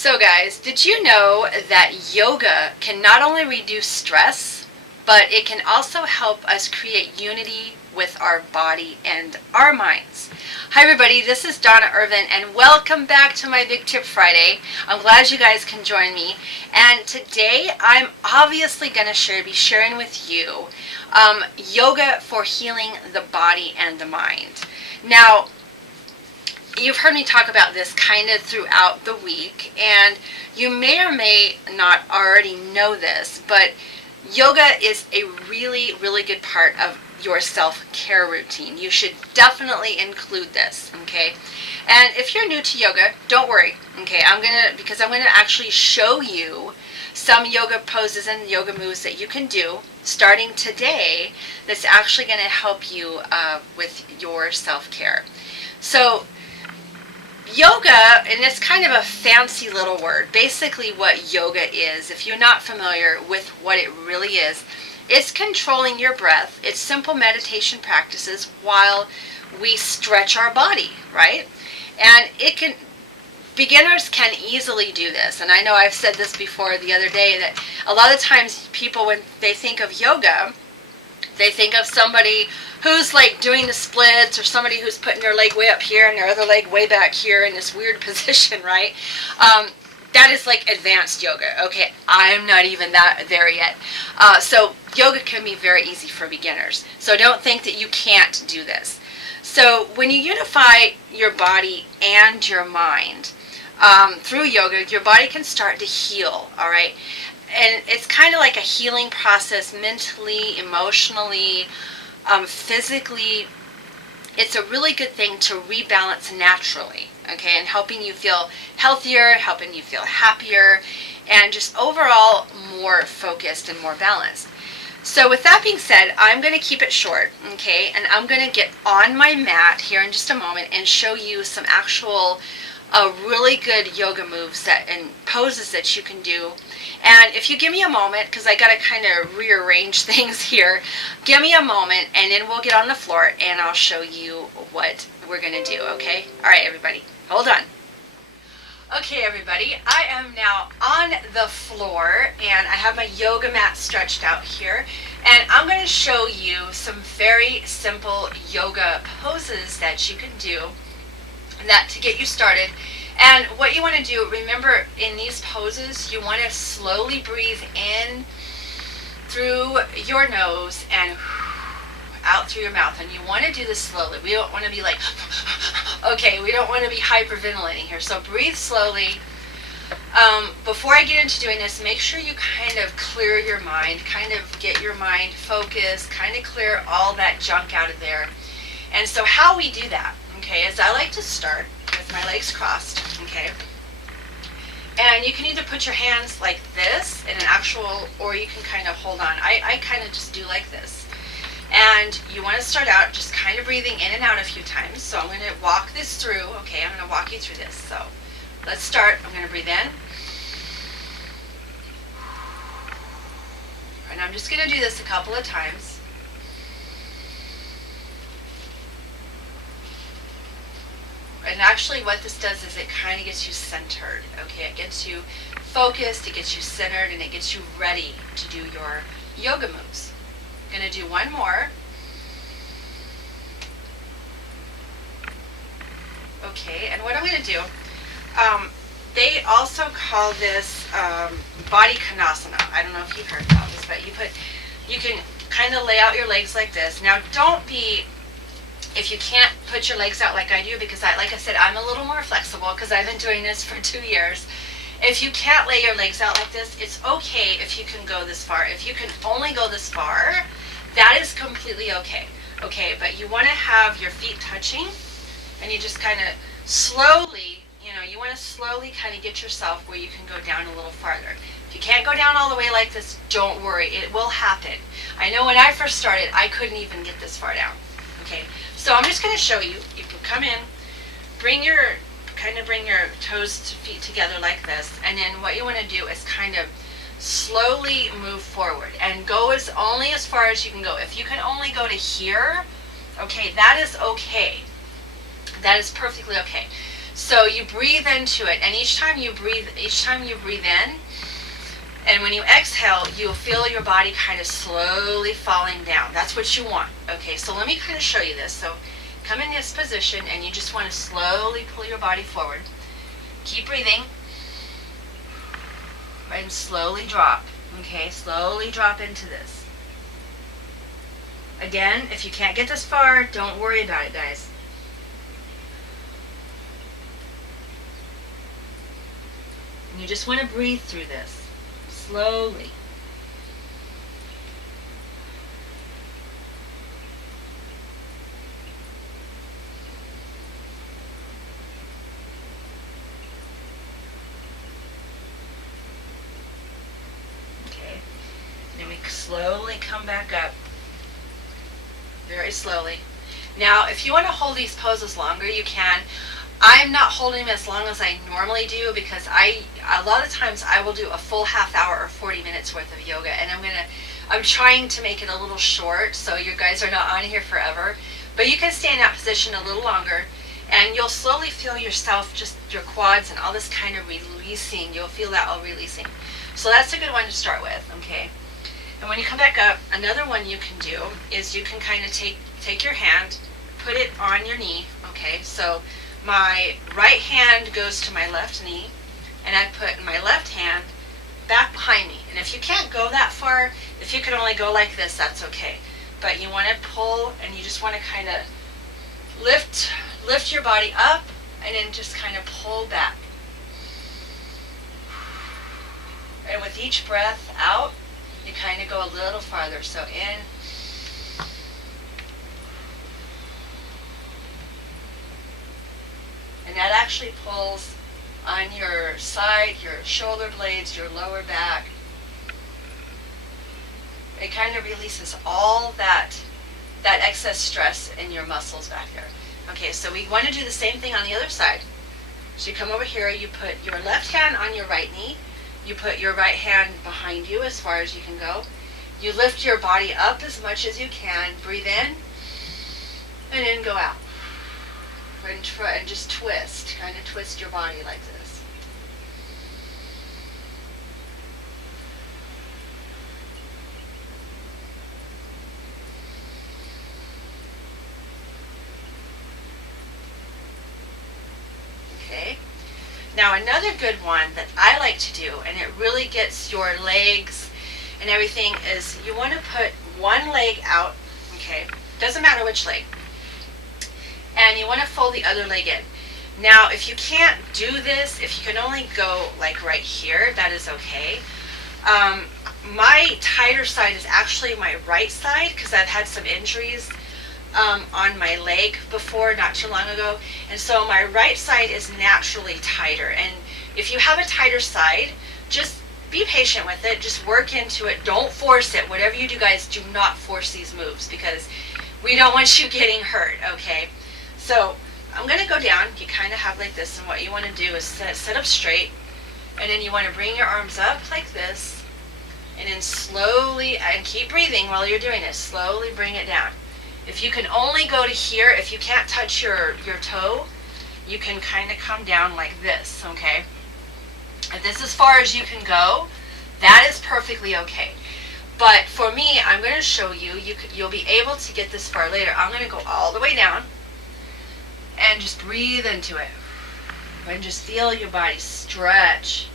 So guys, did you know that yoga can not only reduce stress, but it can also help us create unity with our body and our minds? Hi everybody, this is Donna Irvin and welcome back to my Big Tip Friday. I'm glad you guys can join me. And today I'm obviously going to be sharing with you yoga for healing the body and the mind. Now, you've heard me talk about this kind of throughout the week, and you may or may not already know this, but yoga is a really, really good part of your self-care routine. You should definitely include this, okay? And if you're new to yoga, don't worry, okay? Because I'm gonna actually show you some yoga poses and yoga moves that you can do starting today that's actually gonna help you with your self-care. So, yoga, and it's kind of a fancy little word. Basically what yoga is, if you're not familiar with what it really is, it's controlling your breath. It's simple meditation practices while we stretch our body, right? And beginners can easily do this. And I know I've said this before the other day that a lot of times people, when they think of yoga, they think of somebody who's like doing the splits, or somebody who's putting their leg way up here and their other leg way back here in this weird position, right? That is like advanced yoga. Okay, I'm not even there yet. So yoga can be very easy for beginners. So don't think that you can't do this. So when you unify your body and your mind through yoga, your body can start to heal, all right? And it's kind of like a healing process mentally, emotionally, physically. It's a really good thing to rebalance naturally, okay, and helping you feel healthier, helping you feel happier, and just overall more focused and more balanced. So with that being said, I'm going to keep it short, okay, and I'm going to get on my mat here in just a moment and show you some actual really good yoga moves and poses that you can do. And if you give me a moment, because I got to kind of rearrange things here, give me a moment and then we'll get on the floor and I'll show you what we're going to do, okay? All right, everybody, hold on. Okay, everybody, I am now on the floor and I have my yoga mat stretched out here. And I'm going to show you some very simple yoga poses that you can do to get you started. And what you want to do, remember, in these poses, you want to slowly breathe in through your nose and out through your mouth. And you want to do this slowly. We don't want to be like, okay, we don't want to be hyperventilating here. So breathe slowly. Before I get into doing this, make sure you kind of clear your mind, kind of get your mind focused, kind of clear all that junk out of there. And so how we do that, okay, is I like to start with my legs crossed, okay? And you can either put your hands like this in an actual, or you can kind of hold on. I kind of just do like this. And you want to start out just kind of breathing in and out a few times. So I'm going to walk this through, okay? I'm going to walk you through this. So let's start. I'm going to breathe in. And I'm just going to do this a couple of times. And actually what this does is it kind of gets you centered, okay? It gets you focused, it gets you centered, and it gets you ready to do your yoga moves. I'm going to do one more. Okay, and what I'm going to do, they also call this body konasana. I don't know if you've heard about this, but you can kind of lay out your legs like this. Now don't be, if you can't put your legs out like I do, because like I said, I'm a little more flexible because I've been doing this for 2 years. If you can't lay your legs out like this, it's okay if you can go this far. If you can only go this far, that is completely okay. Okay, but you want to have your feet touching, and you just kind of slowly, you want to slowly kind of get yourself where you can go down a little farther. If you can't go down all the way like this, don't worry, it will happen. I know when I first started, I couldn't even get this far down. Okay, so I'm just going to show you. You can come in, bring your toes to feet together like this, and then what you want to do is kind of slowly move forward and go only as far as you can go. If you can only go to here, okay, that is okay. That is perfectly okay. So you breathe into it, and each time you breathe in, and when you exhale, you'll feel your body kind of slowly falling down. That's what you want. Okay, so let me kind of show you this. So come in this position, and you just want to slowly pull your body forward. Keep breathing, and slowly drop. Okay, slowly drop into this. Again, if you can't get this far, don't worry about it, guys. And you just want to breathe through this, slowly. Okay, then we slowly come back up. Very slowly. Now, if you want to hold these poses longer, you can. I'm not holding them as long as I normally do because a lot of times I will do a full half hour or 40 minutes worth of yoga, and I'm trying to make it a little short so you guys are not on here forever. But you can stay in that position a little longer, and you'll slowly feel yourself, just your quads and all this kind of releasing. You'll feel that all releasing. So that's a good one to start with, okay? And when you come back up, another one you can do is you can kind of take your hand, put it on your knee, okay? So my right hand goes to my left knee, and I put my left hand back behind me. And if you can't go that far, if you can only go like this, that's okay. But you want to pull, and you just want to kind of lift your body up, and then just kind of pull back. And with each breath out, you kind of go a little farther. So in, and that actually pulls on your side, your shoulder blades, your lower back. It kind of releases all that excess stress in your muscles back there. Okay, so we want to do the same thing on the other side. So you come over here, you put your left hand on your right knee, you put your right hand behind you as far as you can go. You lift your body up as much as you can, breathe in, and then go out. And just twist, kind of twist your body like this. Okay. Now another good one that I like to do, and it really gets your legs and everything, is you want to put one leg out, okay? Doesn't matter which leg. And you want to fold the other leg in. Now, if you can't do this, if you can only go like right here, that is okay. My tighter side is actually my right side because I've had some injuries on my leg before, not too long ago. And so my right side is naturally tighter. And if you have a tighter side, just be patient with it. Just work into it. Don't force it. Whatever you do, guys, do not force these moves because we don't want you getting hurt, okay? So I'm going to go down. You kind of have like this, and what you want to do is sit up straight, and then you want to bring your arms up like this, and then slowly, and keep breathing while you're doing this, slowly bring it down. If you can only go to here, if you can't touch your toe, you can kind of come down like this, okay? If this is as far as you can go, that is perfectly okay. But for me, I'm going to show you, you'll be able to get this far later. I'm going to go all the way down and just breathe into it. And just feel your body stretch.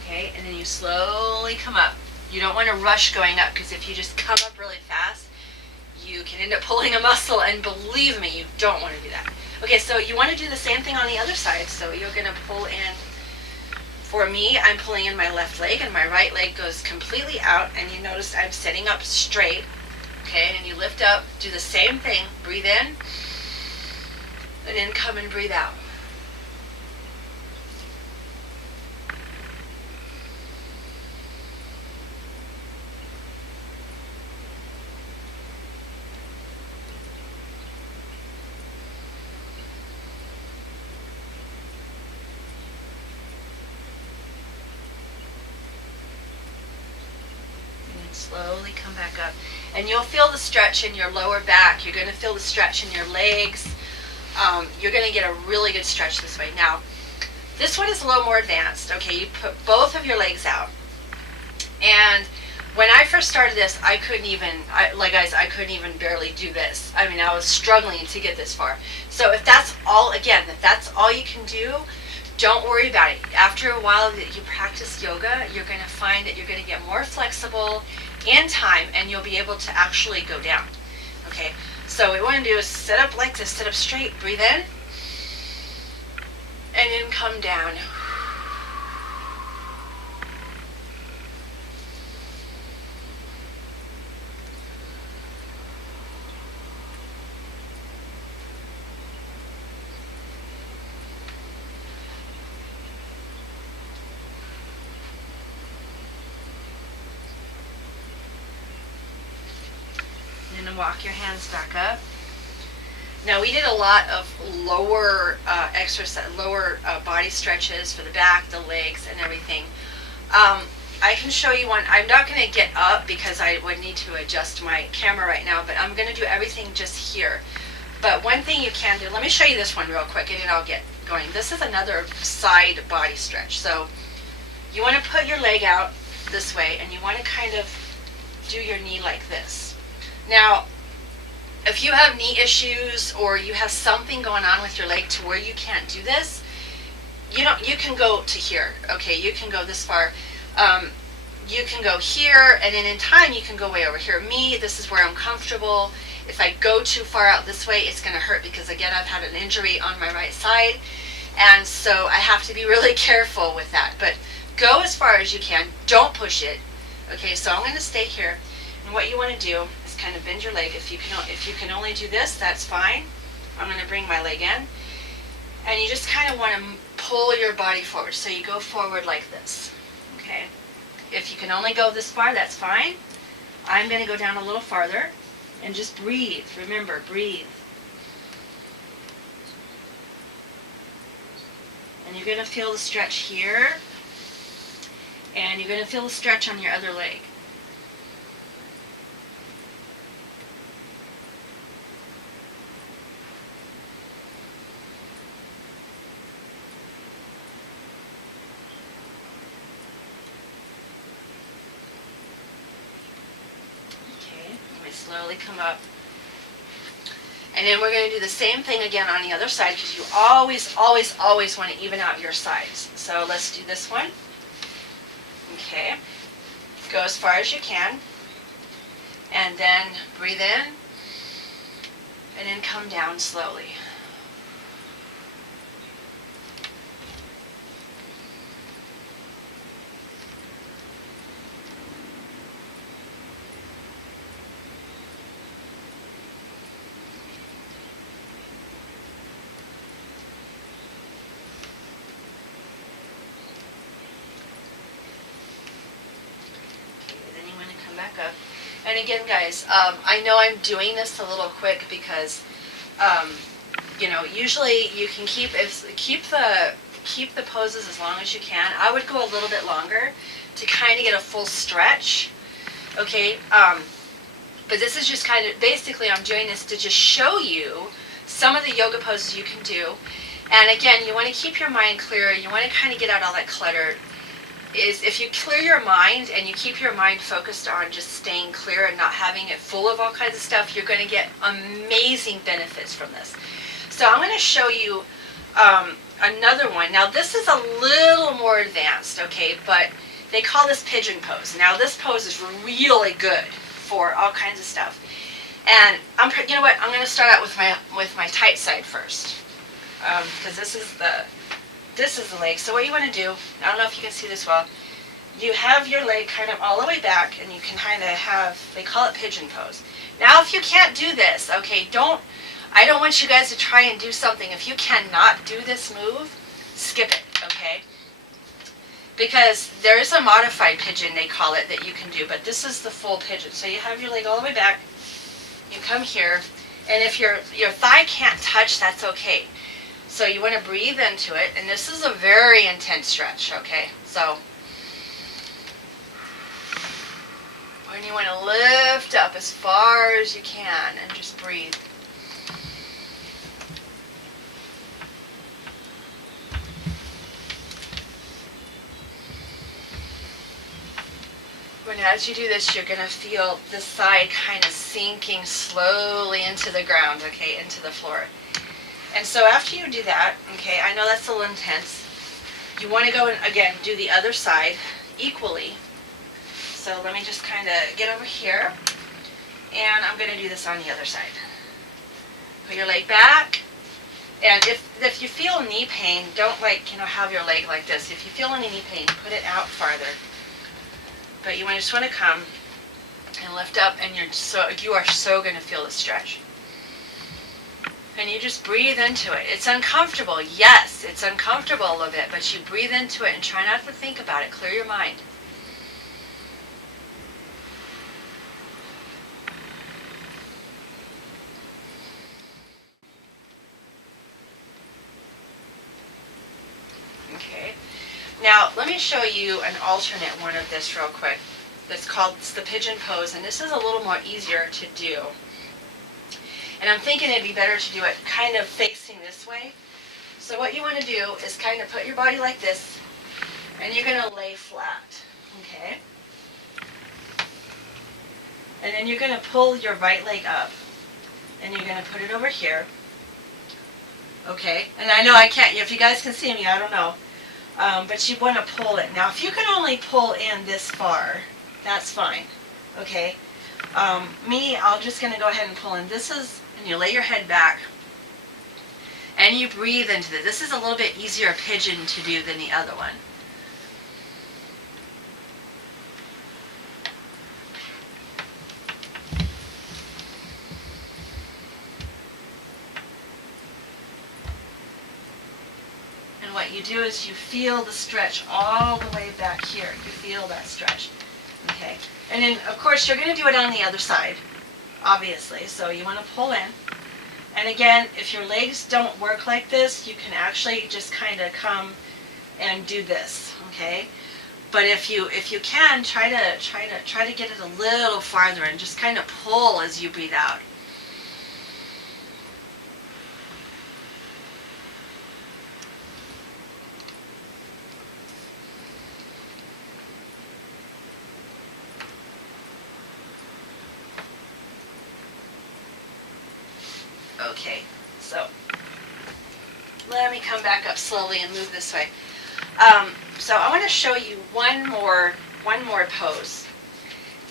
Okay, and then you slowly come up. You don't want to rush going up because if you just come up really fast, you can end up pulling a muscle, and believe me, you don't want to do that. Okay, so you want to do the same thing on the other side. So you're going to pull in. For me, I'm pulling in my left leg, and my right leg goes completely out, and you notice I'm sitting up straight. Okay, and you lift up, do the same thing, breathe in, and then come and breathe out. slowly come back up. And you'll feel the stretch in your lower back. You're going to feel the stretch in your legs. You're going to get a really good stretch this way. Now, this one is a little more advanced. Okay, you put both of your legs out. And when I first started this, I couldn't even barely do this. I mean, I was struggling to get this far. So if that's all you can do, don't worry about it. After a while that you practice yoga, you're going to find that you're going to get more flexible in time, and you'll be able to actually go down. Okay, so what we want to do is sit up like this, sit up straight, breathe in, and then come down. And then walk your hands back up. Now we did a lot of lower body stretches for the back, the legs, and everything. I can show you one. I'm not going to get up because I would need to adjust my camera right now, but I'm going to do everything just here. But one thing you can do, let me show you this one real quick and then I'll get going. This is another side body stretch. So you want to put your leg out this way and you want to kind of do your knee like this. Now, if you have knee issues or you have something going on with your leg to where you can't do this, you can go to here. Okay, you can go this far. You can go here, and then in time you can go way over here. Me, this is where I'm comfortable. If I go too far out this way, it's going to hurt because, again, I've had an injury on my right side, and so I have to be really careful with that. But go as far as you can. Don't push it. Okay, so I'm going to stay here, and what you want to do is kind of bend your leg. If you can only do this, that's fine. I'm going to bring my leg in, and you just kind of want to pull your body forward. So you go forward like this. Okay. If you can only go this far, that's fine. I'm going to go down a little farther and just breathe. Remember, breathe. And you're going to feel the stretch here, and you're going to feel the stretch on your other leg. Slowly come up. And then we're going to do the same thing again on the other side because you always want to even out your sides. So let's do this one. Okay. Go as far as you can. And then breathe in. And then come down slowly. Back up. And again, guys, I know I'm doing this a little quick because usually you can keep the poses as long as you can. I would go a little bit longer to kind of get a full stretch. Okay, but this is just kind of basically I'm doing this to just show you some of the yoga poses you can do. And again, you want to keep your mind clear. You want to kind of get out all that clutter. If you clear your mind and you keep your mind focused on just staying clear and not having it full of all kinds of stuff, you're going to get amazing benefits from this. So I'm going to show you another one. Now this is a little more advanced, okay, but they call this pigeon pose. Now this pose is really good for all kinds of stuff. And you know what? I'm going to start out with my tight side first, because this is the leg. So what you want to do, I don't know if you can see this well, you have your leg kind of all the way back and you can kind of have, they call it pigeon pose. Now if you can't do this, okay, I don't want you guys to try and do something. If you cannot do this move, skip it, okay? Because there is a modified pigeon, they call it, that you can do, but this is the full pigeon. So you have your leg all the way back, you come here, and if your thigh can't touch, that's okay. So you want to breathe into it, and this is a very intense stretch, okay? So And you want to lift up as far as you can and just breathe. And as you do this, you're going to feel the side kind of sinking slowly into the ground, okay, into the floor. And so after you do that, okay, I know that's a little intense. You want to go and, again, do the other side equally. So let me just kind of get over here, and I'm going to do this on the other side. Put your leg back, and if you feel knee pain, don't have your leg like this. If you feel any knee pain, put it out farther. But you just want to come and lift up, and you are so going to feel the stretch. And you just breathe into it. It's uncomfortable. Yes, it's uncomfortable a little bit, but you breathe into it and try not to think about it. Clear your mind. Okay. Now, let me show you an alternate one of this real quick. It's the pigeon pose, and this is a little more easier to do. And I'm thinking it'd be better to do it kind of facing this way. So what you want to do is kind of put your body like this, and you're going to lay flat, okay? And then you're going to pull your right leg up, and you're going to put it over here, okay? And I know I can't, if you guys can see me, I don't know. But you want to pull it. Now, if you can only pull in this far, that's fine, okay? I'm just going to go ahead and pull in. And you lay your head back, and you breathe into this. This is a little bit easier pigeon to do than the other one. And what you do is you feel the stretch all the way back here. You feel that stretch. Okay. And then, of course, you're going to do it on the other side, obviously. So you want to pull in. And again, if your legs don't work like this, you can actually just kind of come and do this, okay? But if you can, try to get it a little farther and just kind of pull as you breathe out. Okay, so let me come back up slowly and move this way. So I want to show you one more pose.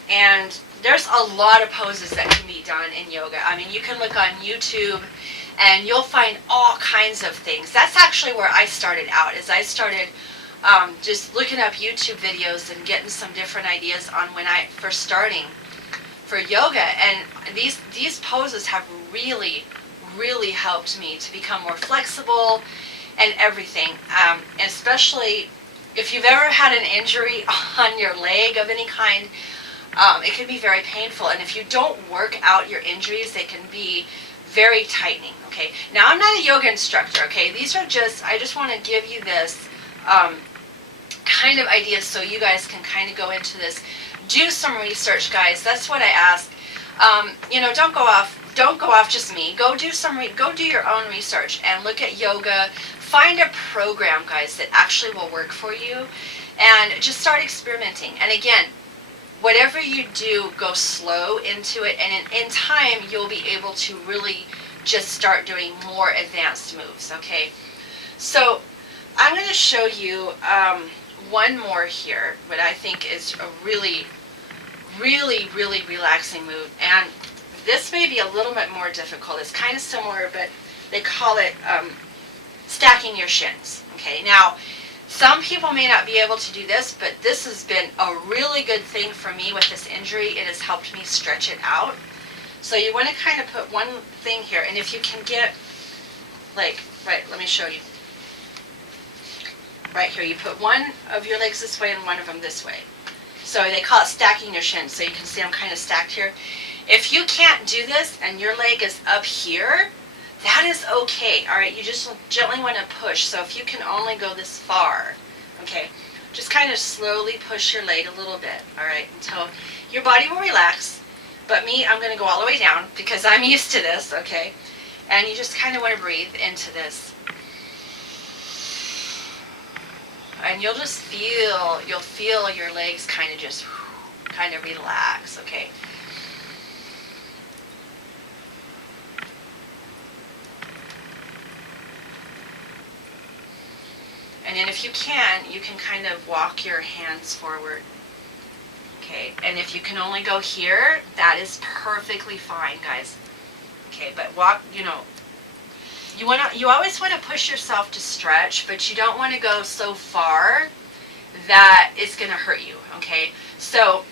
And there's a lot of poses that can be done in yoga. I mean, you can look on YouTube and you'll find all kinds of things. That's actually where I started out, is I started just looking up YouTube videos and getting some different ideas on when I first starting for yoga. And these poses have really helped me to become more flexible and everything, especially if you've ever had an injury on your leg of any kind. It can be very painful, and if you don't work out your injuries, they can be very tightening. Okay, now I'm not a yoga instructor, okay, these are I just want to give you this kind of ideas so you guys can kind of go into this. Do some research, guys. That's what I ask. Don't go off just me. Go do your own research and look at yoga. Find a program, guys, that actually will work for you, and just start experimenting. And again, whatever you do, go slow into it, and in time you'll be able to really just start doing more advanced moves. Okay, so I'm going to show you one more here, what I think is a really relaxing move. And this may be a little bit more difficult. It's kind of similar, but they call it stacking your shins. Okay, now some people may not be able to do this, but this has been a really good thing for me with this injury. It has helped me stretch it out. So you want to kind of put one thing here, and if you can get, like, right, let me show you. Right here, you put one of your legs this way and one of them this way. So they call it stacking your shins. So you can see I'm kind of stacked here. If you can't do this and your leg is up here, that is okay. All right, you just gently want to push. So if you can only go this far, okay. Just kind of slowly push your leg a little bit, all right, until your body will relax. But me, I'm going to go all the way down because I'm used to this, okay? And you just kind of want to breathe into this. And you'll feel your legs kind of just kind of relax, okay? And then if you can kind of walk your hands forward. Okay, and if you can only go here, that is perfectly fine, guys. Okay, but walk, you always want to push yourself to stretch, but you don't want to go so far that it's going to hurt you, okay? So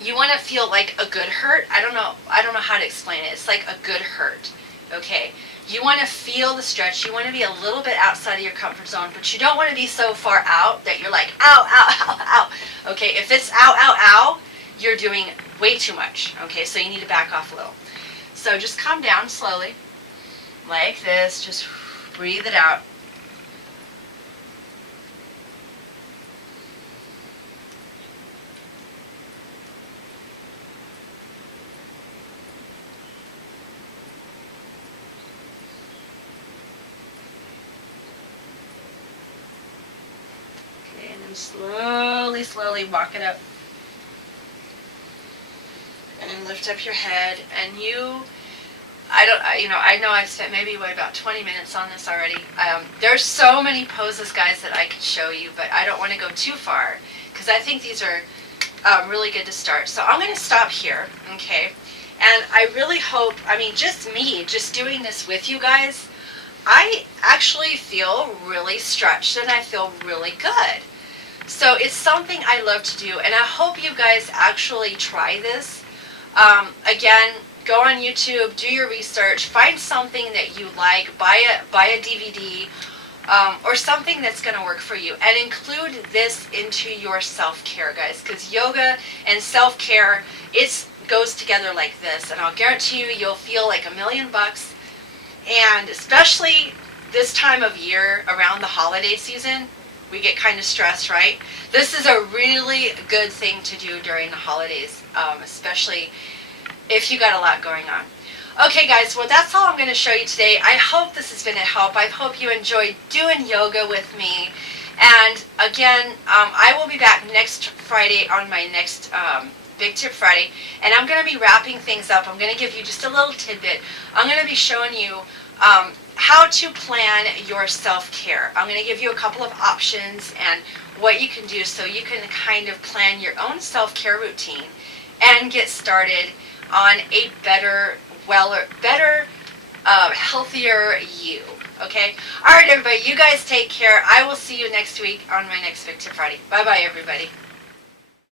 you want to feel like a good hurt. I don't know how to explain it. It's like a good hurt, okay? You want to feel the stretch. You want to be a little bit outside of your comfort zone, but you don't want to be so far out that you're like, ow, ow, ow, ow. Okay, if it's ow, ow, ow, you're doing way too much. Okay, so you need to back off a little. So just calm down slowly, like this. Just breathe it out. And then slowly, slowly walk it up. And then lift up your head. And I know I've spent maybe about 20 minutes on this already. There's so many poses, guys, that I could show you, but I don't want to go too far because I think these are really good to start. So I'm going to stop here, okay? And I really hope, just doing this with you guys, I actually feel really stretched and I feel really good. So it's something I love to do, and I hope you guys actually try this. Again, go on YouTube, do your research, find something that you like, buy a DVD, or something that's going to work for you, and include this into your self-care, guys, because yoga and self-care, it goes together like this, and I'll guarantee you'll feel like $1,000,000. And especially this time of year around the holiday season, we get kind of stressed, right? This is a really good thing to do during the holidays, especially if you got a lot going on. Okay, guys, well, that's all I'm going to show you today. I hope this has been a help. I hope you enjoyed doing yoga with me. And again, I will be back next Friday on my next Big Tip Friday, and I'm going to be wrapping things up. I'm going to give you just a little tidbit. I'm going to be showing you how to plan your self-care. I'm going to give you a couple of options and what you can do so you can kind of plan your own self-care routine and get started on a better, healthier you. Okay? All right, everybody. You guys take care. I will see you next week on my next Big Tip Friday. Bye-bye, everybody.